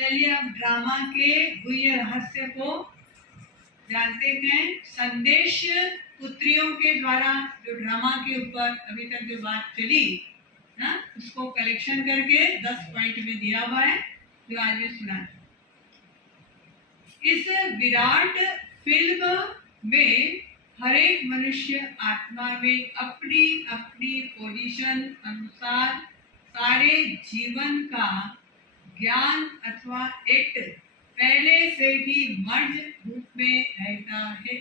चलिए अब ड्रामा के गुह्य रहस्य को जानते हैं। संदेश पुत्रियों के द्वारा जो ड्रामा के ऊपर अभी तक जो बात चली ना, उसको कलेक्शन करके 10 पॉइंट में दिया हुआ है, जो आज मैं सुना। इस विराट फिल्म में हर एक मनुष्य आत्मा में अपनी अपनी पोजीशन अनुसार सारे जीवन का ज्ञान अथवा एक्ट पहले से ही मर्ज रूप में रहता है।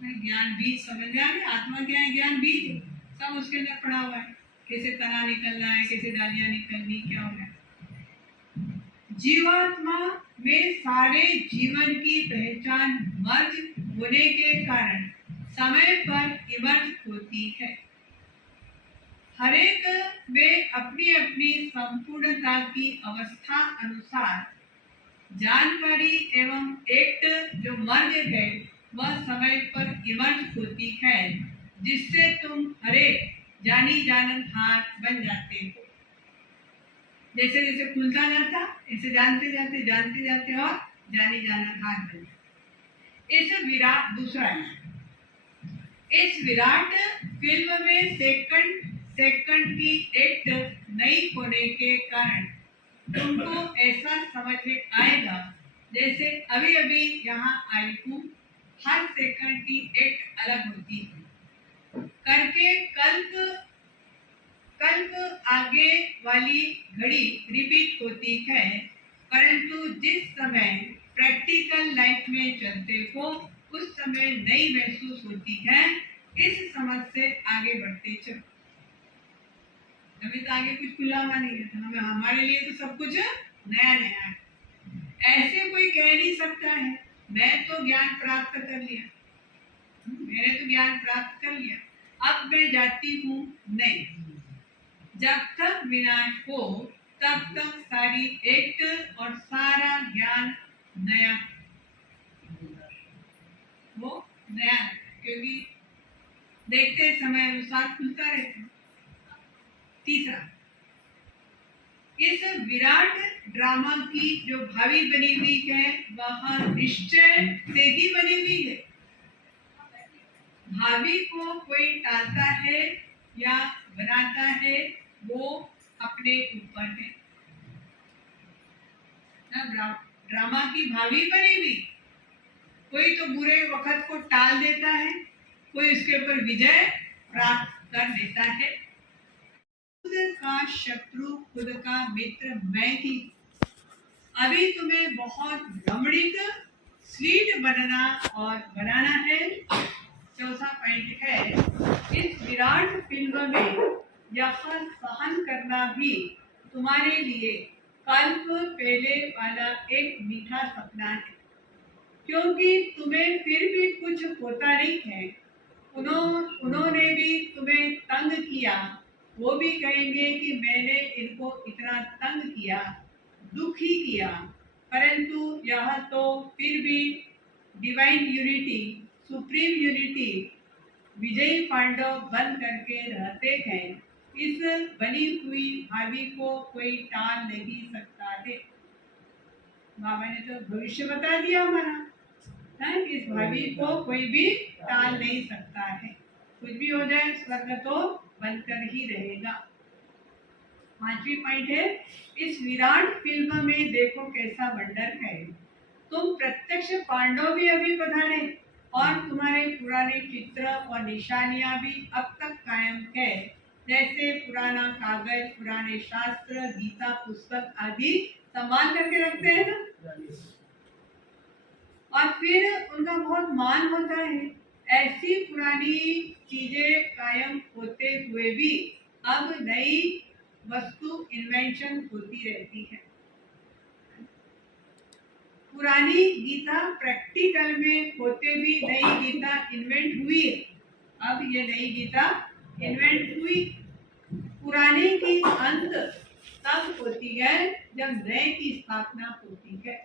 ज्ञान बीज समझ में आ गया। आत्मा क्या है? ज्ञान बीज सब उसके अंदर पड़ा हुआ है। कैसे तना निकलना है, कैसे डालियां निकलनी, क्या होना है। जीवात्मा में सारे जीवन की पहचान मर्ज होने के कारण समय पर इमर्ज होती है। हरेक में अपनी अपनी संपूर्णता की अवस्था अनुसार जानकारी एवं एक्ट जो मर्ज है वह समय पर इमर्ज होती है, जिससे तुम हरेक जानी जाननहार बन जाते हो। जैसे जैसे खुलता जाता ऐसे जानते जाते और जानी जाननहार बन जाते। इस विराट फिल्म में सेकंड की एक्ट नहीं होने के कारण तुमको ऐसा समझ में आएगा जैसे अभी अभी यहाँ आई हूँ। हर सेकंड की एक्ट अलग होती है करके कल्प आगे वाली घड़ी रिपीट होती है, परंतु जिस समय प्रैक्टिकल लाइफ में चलते हो उस समय नई महसूस होती है। इस समझ से आगे बढ़ते चलो। अभी तो आगे कुछ खुला हुआ नहीं है, हमारे लिए तो सब कुछ नया नया है। ऐसे कोई कह नहीं सकता है मैं तो ज्ञान प्राप्त कर लिया, मैंने तो ज्ञान प्राप्त कर लिया, अब मैं जाती हूँ। नहीं, जब तक विनाश हो तब तक सारी एक्ट और सारा ज्ञान नया वो नया है, क्योंकि देखते समय अनुसार खुलता रहता है। तीसरा, इस विराट ड्रामा की जो भावी बनी हुई है वह निश्चय से ही बनी हुई है। भावी को कोई टालता है या बनाता है वो अपने ऊपर है। ड्रामा की भावी बनी हुई, कोई तो बुरे वक्त को टाल देता है, कोई उसके ऊपर विजय प्राप्त कर देता है। खुद का शत्रु खुद का मित्र मैं ही। अभी तुम्हें बहुत रमणीक स्वीट बनना और बनाना है। चौथा पॉइंट है, इस विराट फिल्म में यह सहन करना भी तुम्हारे लिए कल्प पहले वाला एक मीठा सपना है, क्योंकि तुम्हें फिर भी कुछ होता नहीं है। उन्होंने भी तुम्हें तंग किया, वो भी कहेंगे कि मैंने इनको इतना तंग किया, दुखी किया, परंतु यह तो फिर भी डिवाइन यूनिटी, सुप्रीम यूनिटी विजय पांडव बन करके रहते हैं। इस बनी हुई भावी को कोई टाल नहीं सकता है। बाबा ने तो भविष्य बता दिया हमारा, इस भावी को कोई भी टाल नहीं सकता है। कुछ भी हो जाए स्वर्ग तो बनकर ही रहेगा। पांचवी पॉइंट है, इस विराट फिल्म में देखो कैसा वंडर है। तुम प्रत्यक्ष पांडव भी अभी पधारे और तुम्हारे पुराने चित्र और निशानियां भी अब तक कायम है, जैसे पुराना कागज, पुराने शास्त्र, गीता पुस्तक आदि संभाल करके रखते हैं ना, और फिर उनका बहुत मान होता है। ऐसी पुरानी चीजें कायम होते हुए भी अब नई वस्तु इन्वेंशन होती रहती है। पुरानी गीता प्रैक्टिकल में होते भी नई गीता इन्वेंट हुई है। अब ये नई गीता इन्वेंट हुई। पुरानी की अंत तब होती है जब नए की स्थापना होती है।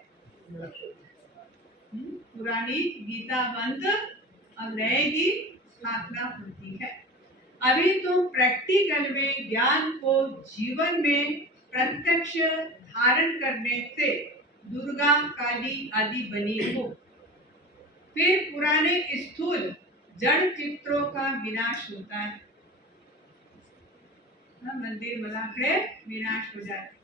पुरानी गीता बंद, अब नए की स्थापना होती है। अभी तुम प्रैक्टिकल में ज्ञान को जीवन में प्रत्यक्ष धारण करने से दुर्गा, काली आदि बनी हो। फिर पुराने स्थूल जड़ चित्रों का विनाश होता है, मंदिर मलाखड़े विनाश हो जाते,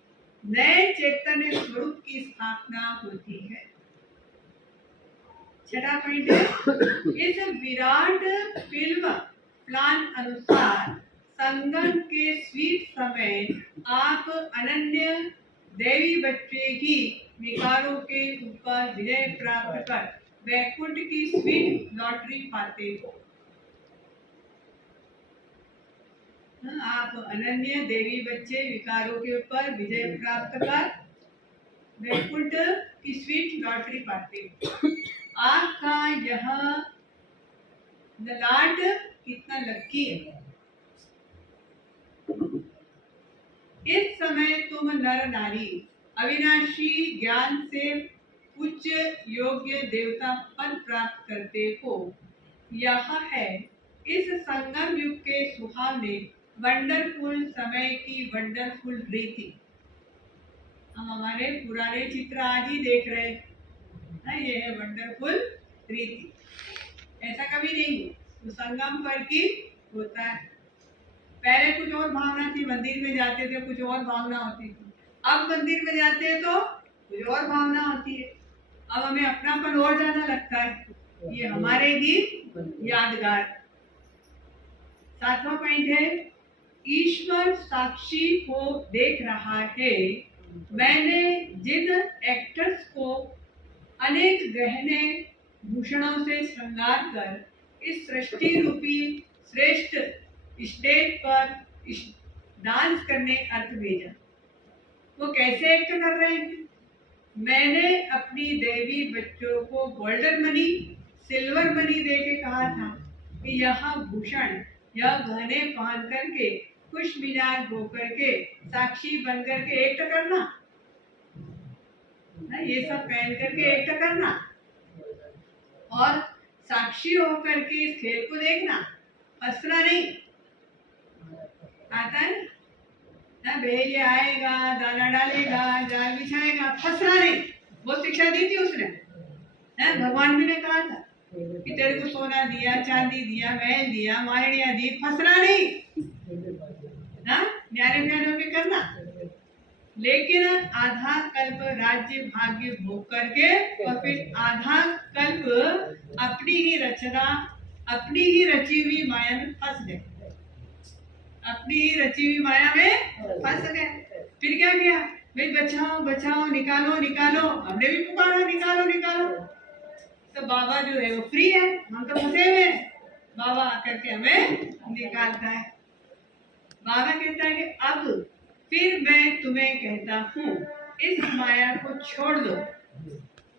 नए चैतन्य स्वरूप की स्थापना होती है। छठा पॉइंट है, इस विराट फिल्म प्लान अनुसार संगम के स्वीट समय आप अनन्य देवी बच्चे की विकारों के ऊपर विजय प्राप्त कर वैकुंठ की स्वीट लॉटरी पाते हो। आप अनन्य देवी बच्चे विकारों के ऊपर विजय प्राप्त कर वैकुंठ की स्वीट लॉटरी पाते हो। आपका यह ललाट कितना लक्की है। इस समय तुम नर नारी अविनाशी ज्ञान से उच्च योग्य देवता पद प्राप्त करते हो। यह है इस संगम युग के सुहावने वंडरफुल समय की वंडरफुल रीति। हम हमारे पुराने चित्र आज ही देख रहे हैं, ये है वंडरफुल रीति। ऐसा कभी नहीं तो संगम पर की होता है। पहले कुछ और भावना थी, मंदिर में जाते थे कुछ और भावना होती थी, अब मंदिर में जाते हैं तो कुछ और भावना होती है। अब हमें अपनापन और ज्यादा लगता है, ये हमारे ही यादगार। सातवां पॉइंट है, ईश्वर साक्षी को देख रहा है। मैंने जिन एक्टर्स को अनेक गहने भूषणों से श्रृंगार कर इस सृष्टि रूपी श्रेष्ठ स्टेज पर डांस करने अर्थ भेजा, वो कैसे एक्ट कर रहे हैं। मैंने अपनी देवी बच्चों को गोल्डन मनी, सिल्वर मनी दे के कहा था कि यह भूषण, यह गहने पहन करके खुश मिजाज होकर के साक्षी बन करके एक्ट करना, ये सब पहन करके एक्ट करना और साक्षी होकर के इस खेल को देखना, हंसना नहीं। आता है ना, भेड़िए आएगा, दाना डालेगा, जाल बिछाएगा, फंसना नहीं। वो शिक्षा दी थी उसने, भगवान भी ने कहा था कि तेरे को सोना दिया, चांदी दिया, महल दिया, मारणिया दी, फंसना नहीं, न्यारे प्यारे होके करना। लेकिन आधा कल्प राज्य भाग्य भोग करके और फिर आधा कल्प अपनी ही रचना, अपनी ही रची हुई माया में फंस गए, अपनी ही रची हुई माया में फंस गए। फिर क्या किया, भाई बचाओ बचाओ, निकालो निकालो, हमने भी पुकारा निकालो निकालो। तो बाबा जो है वो फ्री है, हम तो फंसे हुए हैं, बाबा आकर के हमें निकालता है। बाबा कहता है कि अब फिर मैं तुम्हें कहता हूँ, इस माया को छोड़ दो।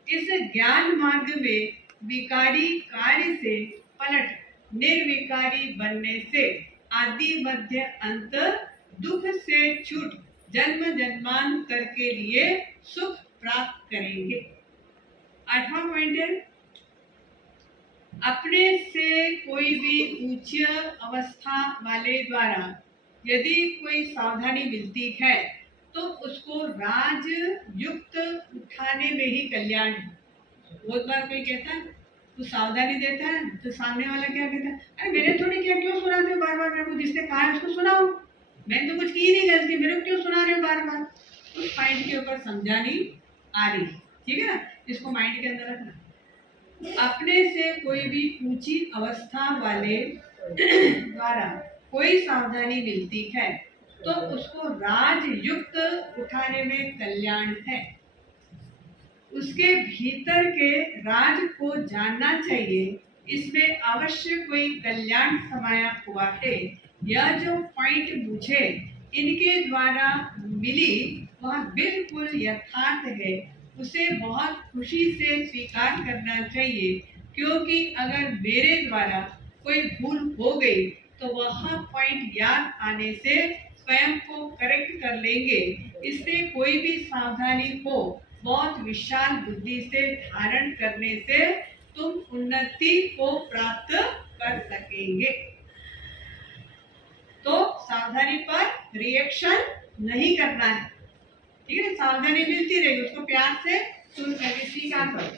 इस ज्ञान मार्ग में विकारी कार्य से पलट निर्विकारी बनने से आदि मध्य अंत दुख से छूट जन्म जन्मांतर के लिए सुख प्राप्त करेंगे। आठवां पॉइंट है, अपने से कोई भी उच्च अवस्था वाले द्वारा यदि कोई सावधानी मिलती है तो उसको राज युक्त उठाने में ही कल्याण है। बहुत बार कोई कहता है तू सावधानी देता है तो सामने वाला क्या कहता है, अरे मैंने थोड़ी क्या, क्यों सुनाते हो बार बार, मेरे को जिसने कहा है उसको सुनाओ, मैंने तो कुछ की नहीं गलती, मेरे को क्यों सुना रहे हो बार बार। उस पॉइंट के ऊपर समझानी आ रही है, ठीक है ना, इसको माइंड के अंदर रखना। अपने से कोई भी ऊंची अवस्था वाले द्वारा कोई सावधानी मिलती है तो उसको राज युक्त उठाने में कल्याण है। उसके भीतर के राज को जानना चाहिए, इसमें अवश्य कोई कल्याण समाया हुआ है। यह जो पॉइंट मुझे इनके द्वारा मिली वह बिल्कुल यथार्थ है, उसे बहुत खुशी से स्वीकार करना चाहिए, क्योंकि अगर मेरे द्वारा कोई भूल हो गई तो वह पॉइंट याद आने से स्वयं को करेक्ट कर लेंगे। इससे कोई भी सावधानी हो बहुत विशाल बुद्धि से धारण करने से तुम उन्नति को प्राप्त कर सकेंगे। तो सावधानी पर रिएक्शन नहीं करना है, ठीक है, सावधानी मिलती रहेगी, उसको प्यार से सुन करके स्वीकार करो।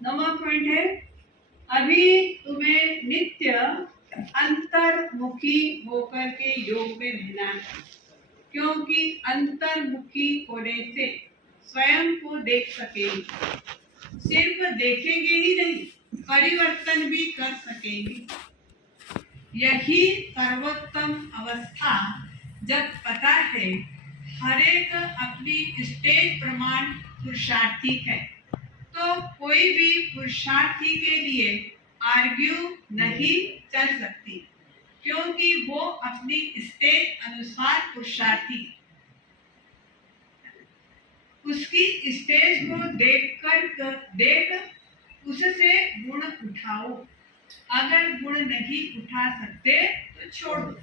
9वां पॉइंट है, अभी तुम्हें नित्य अंतर्मुखी होकर के योग में रहना है, क्योंकि अंतर्मुखी होने से स्वयं को देख सकेंगे, सिर्फ देखेंगे ही नहीं, परिवर्तन भी कर सकेंगे। यही सर्वोत्तम अवस्था जब पता है हर एक अपनी स्टेज प्रमाण पुरुषार्थी है, तो कोई भी पुरुषार्थी के लिए आर्ग्यू नहीं चल सकती, क्योंकि वो अपनी स्टेज अनुसार पुरुषार्थी, उसकी स्टेज को देख उससे गुण उठाओ, अगर गुण नहीं उठा सकते तो छोड़ दो,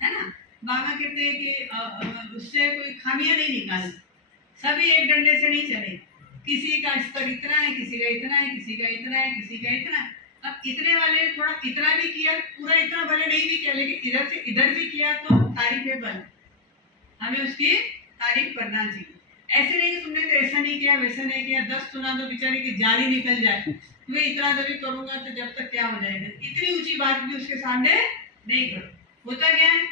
है ना। बाबा कहते हैं कि उससे कोई खामियां नहीं निकालनी, सभी एक डंडे से नहीं चले, किसी का स्तर इतना है, किसी का इतना है, किसी का इतना है, किसी का इतना है। अब इतने वाले थोड़ा इतना भी किया, पूरा इतना भले नहीं भी किया, लेकिन इधर से इधर भी किया तो तारीफेबल, हमें उसकी तारीफ करना चाहिए। ऐसे नहीं कि तुमने तो ऐसा नहीं किया, वैसा नहीं किया, 10 सुना दो बेचारे की जान ही निकल जाए, मैं इतना तो भी करूंगा तो जब तक क्या हो जाएगा, इतनी ऊंची बात भी उसके सामने नहीं करो। होता क्या है,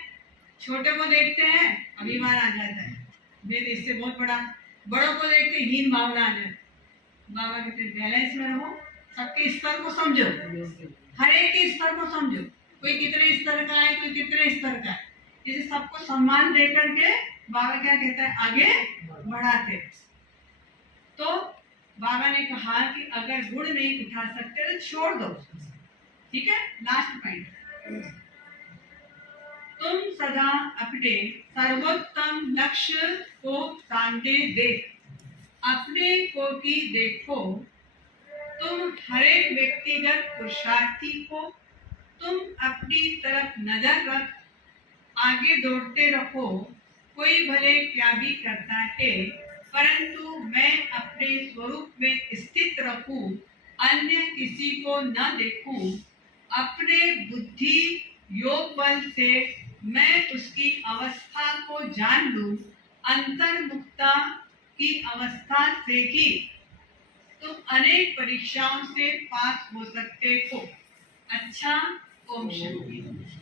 छोटे को देखते हैं अभिमान आ जाता है, मैं इससे बहुत बड़ा, बड़ों को देखते हीन भावना आ जाती है। बाबा कहते बैलेंस में रहो, सबके स्तर को समझो, हर एक के स्तर को समझो, कोई कितने स्तर का है, कोई कितने स्तर का है, इसे सबको सम्मान दे करके बाबा क्या कहता है, आगे बढ़ाते। तो बाबा ने कहा कि अगर गुण नहीं उठा सकते तो छोड़ दो, ठीक है। लास्ट पॉइंट, तुम सदा अपने सर्वोत्तम लक्ष्य को सामने देख, अपने को की देखो, तुम हर एक व्यक्तिगत पुरुषार्थी को, तुम अपनी तरफ नजर रख, आगे दौड़ते रहो, कोई भले क्या भी करता है, परंतु मैं अपने स्वरूप में स्थित रहूं, अन्य किसी को न देखूं, अपने बुद्धि योग बल से मैं उसकी अवस्था को जान लूं, अंतर्मुखता की अवस्था से ही तुम अनेक परीक्षाओं से पास हो सकते हो। अच्छा, ओम शांति।